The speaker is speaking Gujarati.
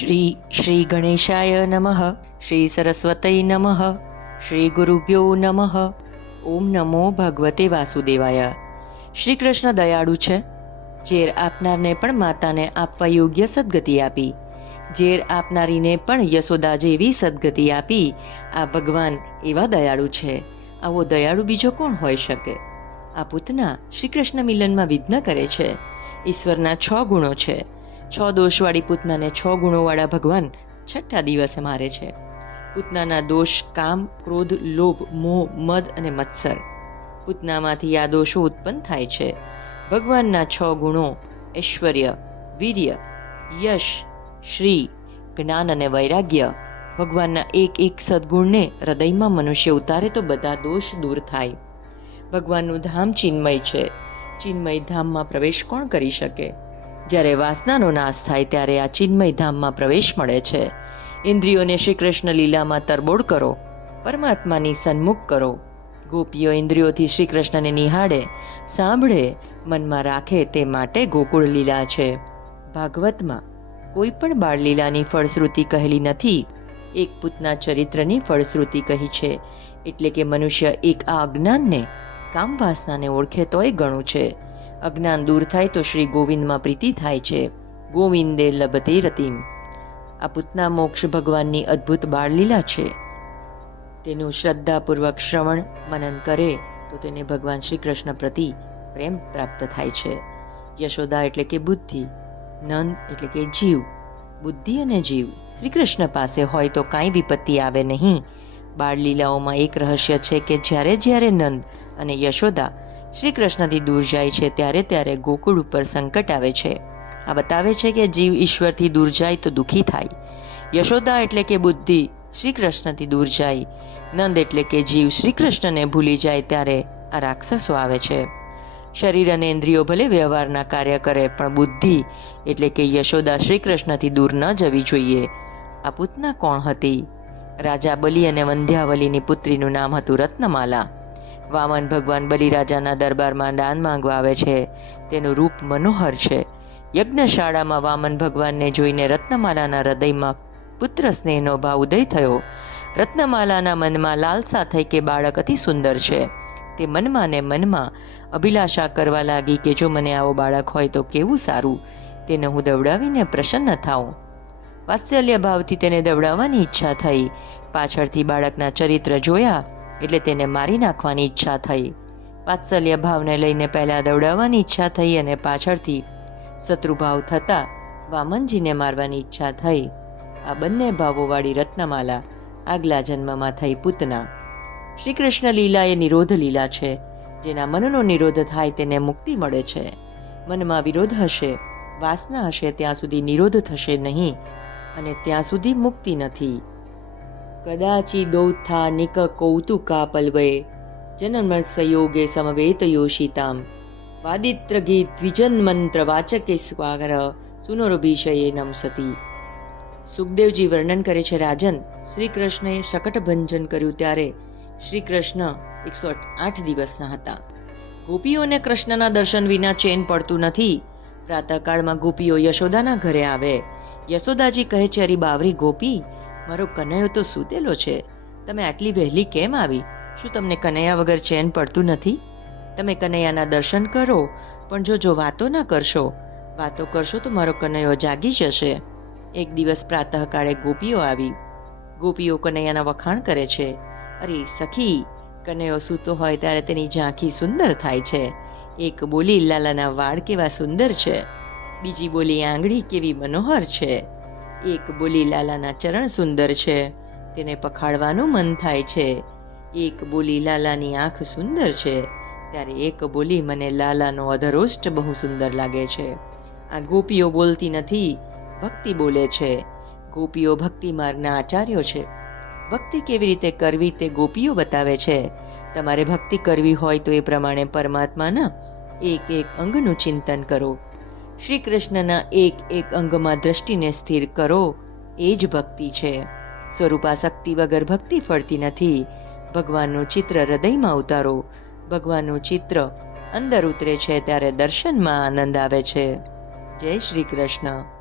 શ્રી શ્રી ગણેશાય નમઃ શ્રી સરસ્વતય નમઃ શ્રી ગુરુભ્યો નમઃ ઓમ નમો ભગવતે વાસુદેવાય શ્રી કૃષ્ણ દયાળુ છે. ઝેર આપનારને પણ માતાને આપવા યોગ્ય સદગતિ આપી. ઝેર આપનારીને પણ યશોદા જેવી સદગતિ આપી. આ ભગવાન એવા દયાળુ છે. આવો દયાળુ બીજો કોણ હોઈ શકે? આ પૂતના શ્રી કૃષ્ણ મિલનમાં વિઘ્ન કરે છે. ઈશ્વરના છ ગુણો છે. છ દોષવાળી પૂતનાને છ ગુણોવાળા ભગવાન છઠ્ઠા દિવસે મારે છે. પૂતનાના દોષ કામ, ક્રોધ, લોભ, મોહ, મદ અને મત્સર. પૂતનામાંથી આ દોષો ઉત્પન્ન થાય છે. ભગવાનના છ ગુણો ઐશ્વર્ય, વીર્ય, યશ, શ્રી, જ્ઞાન અને વૈરાગ્ય. ભગવાનના એક એક સદગુણને હૃદયમાં મનુષ્ય ઉતારે તો બધા દોષ દૂર થાય. ભગવાનનું ધામ ચિન્મય છે. ચિન્મય ધામમાં પ્રવેશ કોણ કરી શકે? જ્યારે વાસનાનો નાશ થાય ત્યારે આ ચિન્મય ધામમાં પ્રવેશ મળે છે. ઇન્દ્રિયોને શ્રી કૃષ્ણ લીલામાં તરબોળ કરો, પરમાત્માની સન્મુખ કરો. ગોપીઓ ઇન્દ્રિયોથી શ્રી કૃષ્ણને નિહાળે, સાંભળે, મનમાં રાખે તે માટે ગોકુળ લીલા છે. ભાગવતમાં, કોઈ પણ બાળલીલાની ફળશ્રુતિ કહેલી નથી. એક પૂતના ચરિત્રની ફળશ્રુતિ કહી છે, એટલે કે મનુષ્ય એક આ અજ્ઞાનને કામ વાસનાને ઓળખે તોય ગણું છે. અજ્ઞાન દૂર થાય તો શ્રી ગોવિંદમાં પ્રીતિ થાય છે. ગોવિંદે લભતે રતિમ. આ પૂતના મોક્ષ ભગવાનની અદ્ભુત બાળલીલા છે. તેનું શ્રદ્ધાપૂર્વક શ્રવણ મનન કરે તો તેને ભગવાન શ્રી કૃષ્ણ પ્રતિ પ્રેમ પ્રાપ્ત થાય છે. યશોદા એટલે કે બુદ્ધિ, નંદ એટલે કે જીવ. બુદ્ધિ અને જીવ શ્રી કૃષ્ણ પાસે હોય તો કાંઈ વિપત્તિ આવે નહીં. બાળલીલાઓમાં એક રહસ્ય છે કે જ્યારે જ્યારે નંદ અને યશોદા શ્રી કૃષ્ણથી દૂર જાય છે ત્યારે ત્યારે ગોકુળ ઉપર સંકટ આવે છે. આ બતાવે છે કે જીવ ઈશ્વરથી દૂર જાય તો દુઃખી થાય. યશોદા એટલે કે બુદ્ધિ શ્રી કૃષ્ણથી દૂર જાય. નંદ એટલે કે જીવ શ્રી કૃષ્ણને ભૂલી જાય ત્યારે આ રાક્ષસો આવે છે. શરીર અને ઇન્દ્રિયો ભલે વ્યવહારના કાર્ય કરે, પણ બુદ્ધિ એટલે કે યશોદા શ્રી કૃષ્ણથી દૂર ન જવી જોઈએ. આ પૂતના કોણ હતી? રાજા બલિ અને વંધ્યાવલીની પુત્રીનું નામ હતું રત્નમાલા. વામન ભગવાન બલિરાજાના દરબારમાં દાન માંગવા આવે છે. તેનું રૂપ મનોહર છે. યજ્ઞશાળામાં વામન ભગવાનને જોઈને રત્નમાલાના હૃદયમાં પુત્ર સ્નેહનો ભાવ ઉદય થયો. રત્નમાલાના મનમાં લાલસા થઈ કે બાળક અતિ સુંદર છે. તે મનમાં ને મનમાં અભિલાષા કરવા લાગી કે જો મને આવો બાળક હોય તો કેવું સારું? તેને હું દવડાવીને પ્રસન્ન થાઉં. વાત્સલ્ય ભાવથી તેને દવડાવવાની ઈચ્છા થઈ. પાછળથી બાળકના ચરિત્ર જોયા. એટલે તેને મારી નાખવાની ઈચ્છા થઈ. વાત્સલ્ય ભાવને લઈને પહેલાં દવડાવવાની ઈચ્છા થઈ અને પાછળથી શત્રુભાવ થતાં વામનજીને મારવાની ઈચ્છા થઈ. આ બંને ભાવોવાળી રત્નમાલા આગલા જન્મમાં થઈ પૂતના. શ્રી કૃષ્ણ લીલા એ નિરોધ લીલા છે. જેના મનનો નિરોધ થાય તેને મુક્તિ મળે છે. મનમાં વિરોધ હશે, વાસના હશે, ત્યાં સુધી નિરોધ થશે નહીં. અને ત્યાં સુધી મુક્તિ નથી. કદાચી દૌથા નિક કૌતુકા પલ્વય જન્મ સંયોગે સમવેત યોષિતામ વાદિત્ર ગીત દ્વિજન મંત્ર વાચકે સ્વાગર સુનોરભિષયે નમસતી સુખદેવજી વર્ણન કરે છે રાજન શ્રી કૃષ્ણએ શકટ ભંજન કર્યું ત્યારે શ્રી કૃષ્ણ એકસો આઠ દિવસના હતા ગોપીઓને કૃષ્ણના દર્શન વિના ચેન પડતું નથી। પ્રાતઃકાળમાં ગોપીઓ યશોદાના ઘરે આવે। યશોદાજી કહે છે, અરી બાવરી ગોપી મારો કનૈયો તો સૂતેલો છે. તમે આટલી વહેલી કેમ આવી? શું તમને કનૈયા વગર ચેન પડતું નથી? તમે કનૈયાના દર્શન કરો, પણ જો જો વાતો ના કરશો, વાતો કરશો તો મારો કનૈયો જાગી જશે. એક દિવસ પ્રાતઃકાળે ગોપીઓ આવી. ગોપીઓ કનૈયાના વખાણ કરે છે. અરે, સખી, કનૈયો સૂતો હોય ત્યારે તેની ઝાંખી સુંદર થાય છે. એક બોલી લાલાના વાળ કેવા સુંદર છે. બીજી બોલી આંગળી કેવી મનોહર છે. એક બોલી લાલાના ચરણ સુંદર છે. તેને પખાડવાનું મન થાય છે. એક બોલી લાલાની આંખ સુંદર છે. ત્યારે એક બોલી મને લાલાનો અધરોષ્ટ બહુ સુંદર લાગે છે. આ ગોપીઓ બોલતી નથી, ભક્તિ બોલે છે. ગોપીઓ ભક્તિ માર્ગના આચાર્યો છે. ભક્તિ કેવી રીતે કરવી તે ગોપીઓ બતાવે છે. તમારે ભક્તિ કરવી હોય તો એ પ્રમાણે પરમાત્માના એક એક અંગનું ચિંતન કરો. શ્રી કૃષ્ણના એક એક અંગમાં દ્રષ્ટિને સ્થિર કરો, એ જ ભક્તિ છે. સ્વરૂપાશક્તિ વગર ભક્તિ ફળતી નથી. ભગવાનનું ચિત્ર હૃદયમાં ઉતારો. ભગવાનનું ચિત્ર અંદર ઉતરે છે ત્યારે દર્શનમાં આનંદ આવે છે. જય શ્રી કૃષ્ણ